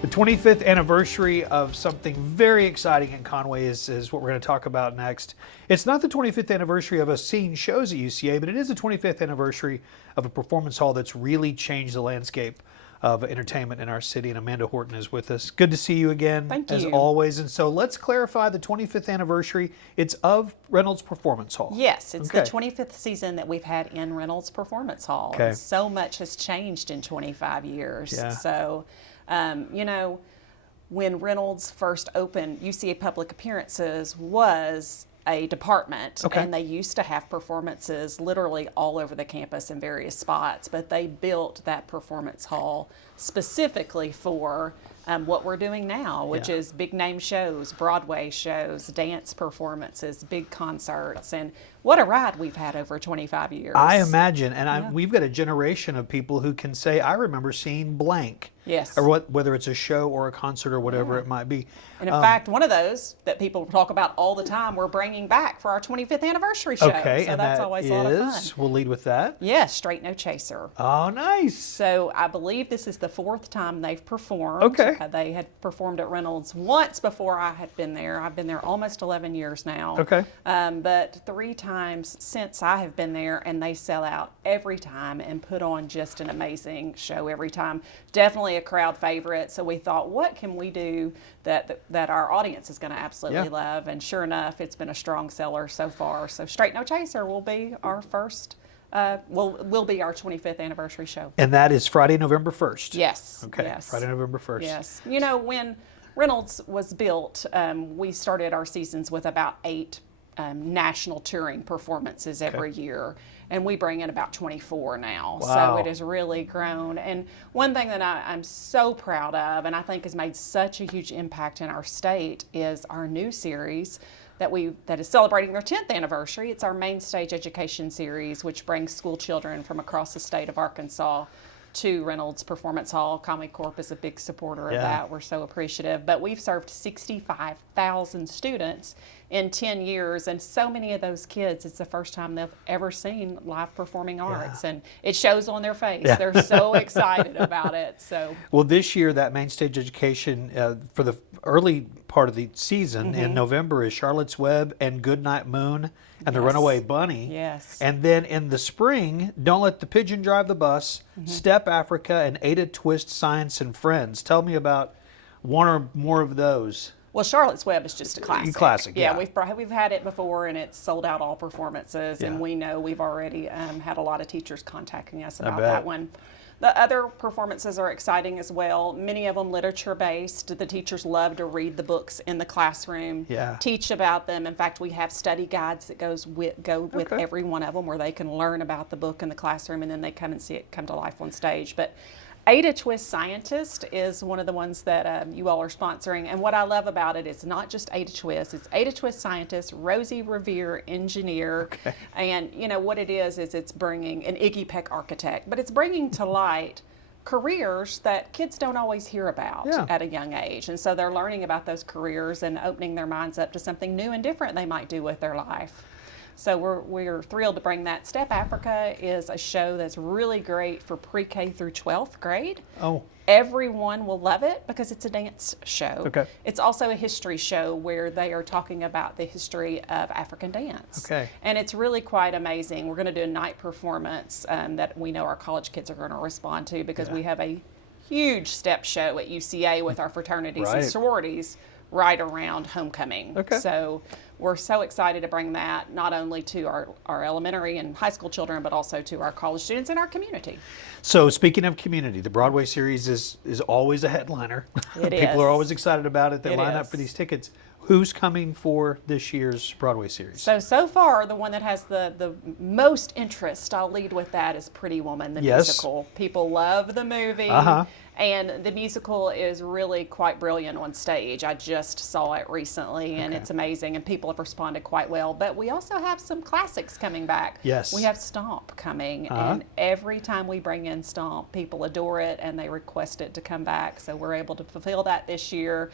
The 25th anniversary of something very exciting in Conway is what we're going to talk about next. It's not the 25th anniversary of us seeing shows at UCA, but it is the 25th anniversary of a performance hall that's really changed the landscape of entertainment in our city, and Amanda Horton is with us. Good to see you again, Thank you. as always. And so let's clarify the 25th anniversary. It's of Reynolds Performance Hall. Yes, it's Okay. the 25th season that we've had in Reynolds Performance Hall. Okay. And so much has changed in 25 years. Yeah. So, when Reynolds first opened, UCA Public Appearances was a department, Okay. and they used to have performances literally all over the campus in various spots, but they built that performance hall specifically for what we're doing now, which Yeah. is big name shows, Broadway shows, dance performances, big concerts, and what a ride we've had over 25 years. I imagine, and Yeah. we've got a generation of people who can say, I remember seeing blank. Yes. Or whether it's a show or a concert or whatever Yeah. it might be. And in fact, one of those that people talk about all the time, we're bringing back for our 25th anniversary show. Okay, so and that's that always a lot of fun. is, we'll lead with that. Yes, Straight No Chaser. Oh, nice. So I believe this is the fourth time they've performed. Okay. They had performed at Reynolds once before I had been there. I've been there almost 11 years now. Okay. But 3 times since I have been there, and they sell out every time and put on just an amazing show every time. Definitely a crowd favorite. So we thought, what can we do that our audience is going to absolutely Yeah. love? And sure enough, it's been a strong seller so far. So Straight No Chaser will be our first. Will be our 25th anniversary show. And that is Friday, November 1st. Yes. Okay, Yes. Friday, November 1st. Yes. You know, when Reynolds was built, we started our seasons with about 8 national touring performances every year, and we bring in about 24 now. Wow. So it has really grown. And one thing that I'm so proud of, and I think has made such a huge impact in our state, is our new series that is celebrating their 10th anniversary. It's our Main Stage Education series, which brings school children from across the state of Arkansas to Reynolds Performance Hall. Comedy Corp is a big supporter of Yeah. that. We're so appreciative. But we've served 65,000 students in 10 years, and so many of those kids, it's the first time they've ever seen live performing arts, and it shows on their face. Yeah. They're so excited about it. So Well, this year, that Main Stage Education for the early part of the season in November is Charlotte's Web and Goodnight Moon and the Yes. Runaway Bunny. Yes. And then in the spring, Don't Let the Pigeon Drive the Bus, Step Africa, and Ada Twist Science and Friends. Tell me about one or more of those. Well, Charlotte's Web is just a classic. Classic, yeah. We've had it before, and it's sold out all performances, Yeah. and we know we've already had a lot of teachers contacting us about bet. that one. The other performances are exciting as well. Many of them literature-based. The teachers love to read the books in the classroom, Yeah. teach about them. In fact, we have study guides that go with Okay. every one of them, where they can learn about the book in the classroom, and then they come and see it come to life on stage. But Ada Twist Scientist is one of the ones that you all are sponsoring. And what I love about it is not just Ada Twist, it's Ada Twist Scientist, Rosie Revere Engineer. Okay. And you know what it is it's bringing an Iggy Peck architect, but it's bringing to light careers that kids don't always hear about Yeah. at a young age. And so they're learning about those careers and opening their minds up to something new and different they might do with their life. So we're thrilled to bring that. Step Africa is a show that's really great for pre-K through 12th grade. Oh, Everyone will love it because it's a dance show. Okay. It's also a history show where they are talking about the history of African dance. Okay. And it's really quite amazing. We're going to do a night performance that we know our college kids are going to respond to, because Yeah. we have a huge step show at UCA with our fraternities Right. and sororities right around homecoming. Okay. So we're so excited to bring that not only to our elementary and high school children, but also to our college students in our community. so speaking of community, the Broadway series is always a headliner. It People is. are always excited about it. They It line up is. for these tickets. Who's coming for this year's Broadway series? So far, the one that has the most interest, I'll lead with that, is Pretty Woman, the Yes. musical. People love the movie. Uh-huh. And the musical is really quite brilliant on stage. I just saw it recently, and Okay. it's amazing, and people have responded quite well. But we also have some classics coming back. Yes. We have Stomp coming, and every time we bring in Stomp, people adore it, and they request it to come back. So we're able to fulfill that this year.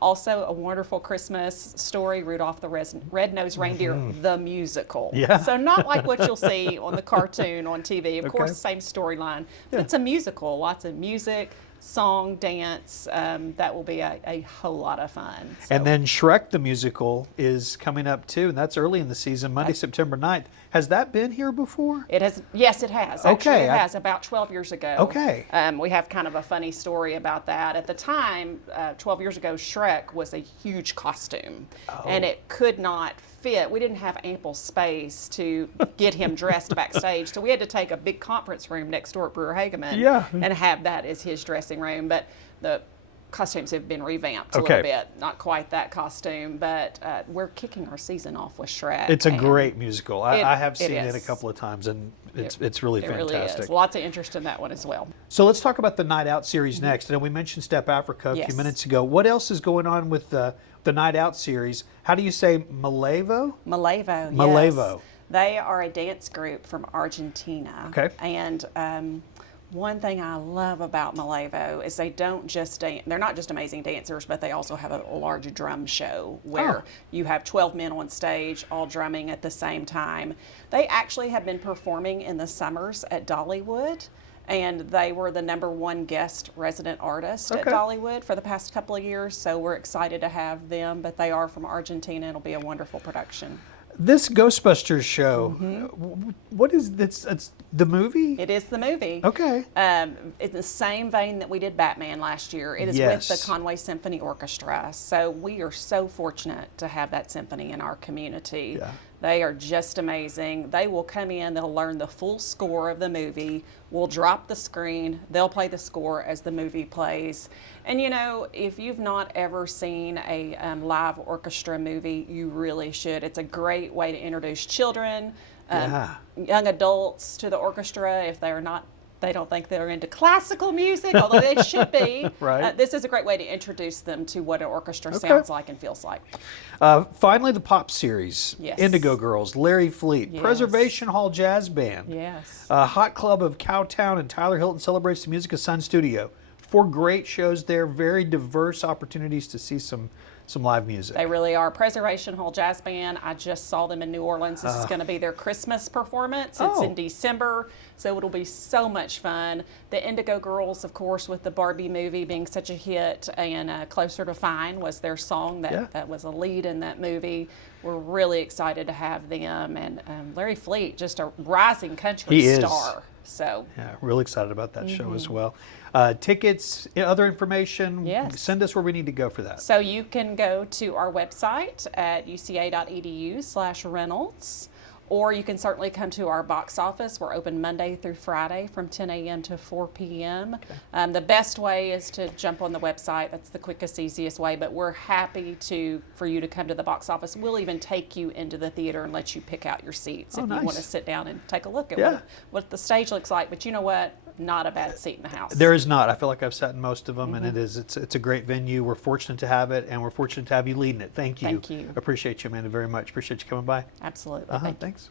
Also, A Wonderful Christmas Story, Rudolph the Red-Nosed Reindeer, the musical. Yeah. So not like what you'll see on the cartoon on TV. Of Okay. course, same storyline. But Yeah. it's a musical, lots of music, song, dance. That will be a whole lot of fun. So And then Shrek the musical is coming up too, and that's early in the season, Monday, September 9th. Has that been here before? it has, yes, it has. Okay, Actually, it has about 12 years ago. Okay. We have kind of a funny story about that. At the time, 12 years ago, Shrek was a huge costume, and it could not fit. We didn't have ample space to get him dressed backstage, so we had to take a big conference room next door at Brewer Hageman and have that as his dressing room. But the costumes have been revamped a little bit. Not quite that costume, but we're kicking our season off with Shrek. It's a great musical. I have seen is. it a couple of times, and it's really fantastic. Really is. Lots of interest in that one as well. So let's talk about the Night Out series next. And we mentioned Step Africa a few minutes ago. What else is going on with the Night Out series? How do you say Malevo? Malevo, Malevo. yes. They are a dance group from Argentina. Okay. And one thing I love about Malevo is they don't just dance. They're not just amazing dancers, but they also have a large drum show where you have 12 men on stage all drumming at the same time. They actually have been performing in the summers at Dollywood, and they were the #1 guest resident artist at Dollywood for the past couple of years, so we're excited to have them, but they are from Argentina. It'll be a wonderful production. This Ghostbusters show, what is this? It's the movie? It is the movie. Okay. In the same vein that we did Batman last year. It is with the Conway Symphony Orchestra. So we are so fortunate to have that symphony in our community. Yeah. They are just amazing. They will come in, they'll learn the full score of the movie. We'll drop the screen, they'll play the score as the movie plays. And you know, if you've not ever seen a live orchestra movie, you really should. It's a great way to introduce children, young adults to the orchestra if they don't think they're into classical music, although they should be. Right. This is a great way to introduce them to what an orchestra sounds like and feels like. Finally, the pop series. Yes. Indigo Girls, Larry Fleet, Preservation Hall Jazz Band. Yes. Hot Club of Cowtown, and Tyler Hilton celebrates the music of Sun Studio. 4 great shows there, very diverse opportunities to see some live music. They really are. Preservation Hall Jazz Band, I just saw them in New Orleans. This is going to be their Christmas performance. It's in December, so it'll be so much fun. The Indigo Girls, of course, with the Barbie movie being such a hit, and Closer to Fine was their song that was a lead in that movie. We're really excited to have them. And Larry Fleet, just a rising country star. So yeah, really excited about that show as well. Tickets, other information, send us where we need to go for that. So you can go to our website at uca.edu/Reynolds, or you can certainly come to our box office. We're open Monday through Friday from 10 a.m. to 4 p.m. The best way is to jump on the website. That's the quickest, easiest way, but we're happy for you to come to the box office. We'll even take you into the theater and let you pick out your seats if you want to sit down and take a look at what the stage looks like. But you know what? Not a bad seat in the house. There is not. I feel like I've sat in most of them, and it's a great venue. We're fortunate to have it, and we're fortunate to have you leading it. Thank you. Thank you. Appreciate you, Amanda, very much. Appreciate you coming by. Absolutely. Thanks.